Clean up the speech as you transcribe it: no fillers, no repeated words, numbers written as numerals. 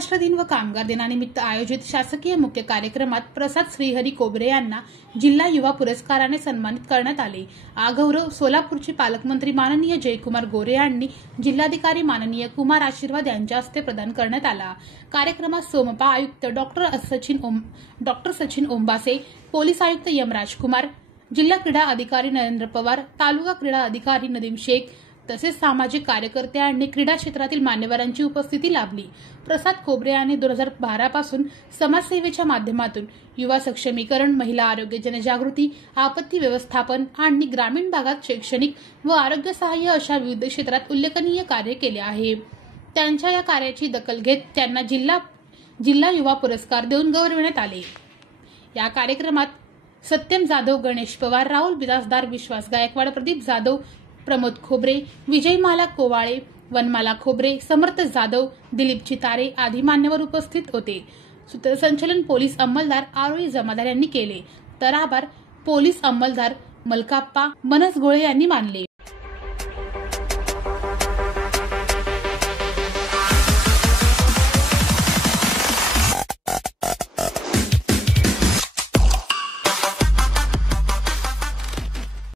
महाराष्ट्र दिन व कामगार दिनानिमित्त आयोजित शासकीय मुख्य कार्यक्रमात प्रसाद श्रीहरी कोबरे यांना जिल्हा युवा पुरस्काराने सन्मानित करण्यात आले। हा गौरव सोलापूरचे पालकमंत्री माननीय जयकुमार गोरे यांनी जिल्हाधिकारी माननीय कुमार आशीर्वाद यांच्या हस्ते प्रदान करण्यात आला। कार्यक्रमात सोमपा आयुक्त डॉक्टर सचिन ओंबासे, पोलीस आयुक्त एम राजकुमार, जिल्हा क्रीडा अधिकारी नरेंद्र पवार, तालुका क्रीडा अधिकारी नदीम शेख तसेच सामाजिक कार्यकर्ते आणि क्रीडा क्षेत्रातील मान्यवरांची उपस्थिती लाभली। प्रसाद कोबरे यांनी 2012 पासून समाजसेवेच्या माध्यमातून युवा सक्षमीकरण, महिला आरोग्य जनजागृती, आपत्ती व्यवस्थापन आणि ग्रामीण भागात शैक्षणिक व आरोग्य सहाय्य अशा विविध क्षेत्रात उल्लेखनीय कार्य केले आहे। त्यांच्या या कार्याची दखल घेत त्यांना जिल्हा युवा पुरस्कार देऊन गौरविण्यात आले। या कार्यक्रमात सत्यम जाधव, गणेश पवार, राहुल बिराजदार, विश्वास गायकवाड, प्रदीप जाधव, प्रमोद खोबरे, विजयमाला कोवाळे, वनमाला खोबरे, समर्थ जाधव, दिलीप चितारे आदी मान्यवर उपस्थित होते। सूत्रसंचालन पोलीस अंमलदार आरोळी जमादार यांनी केले, तर आभार पोलीस अंमलदार मलकाप्पा मनसगोळे यांनी मानले।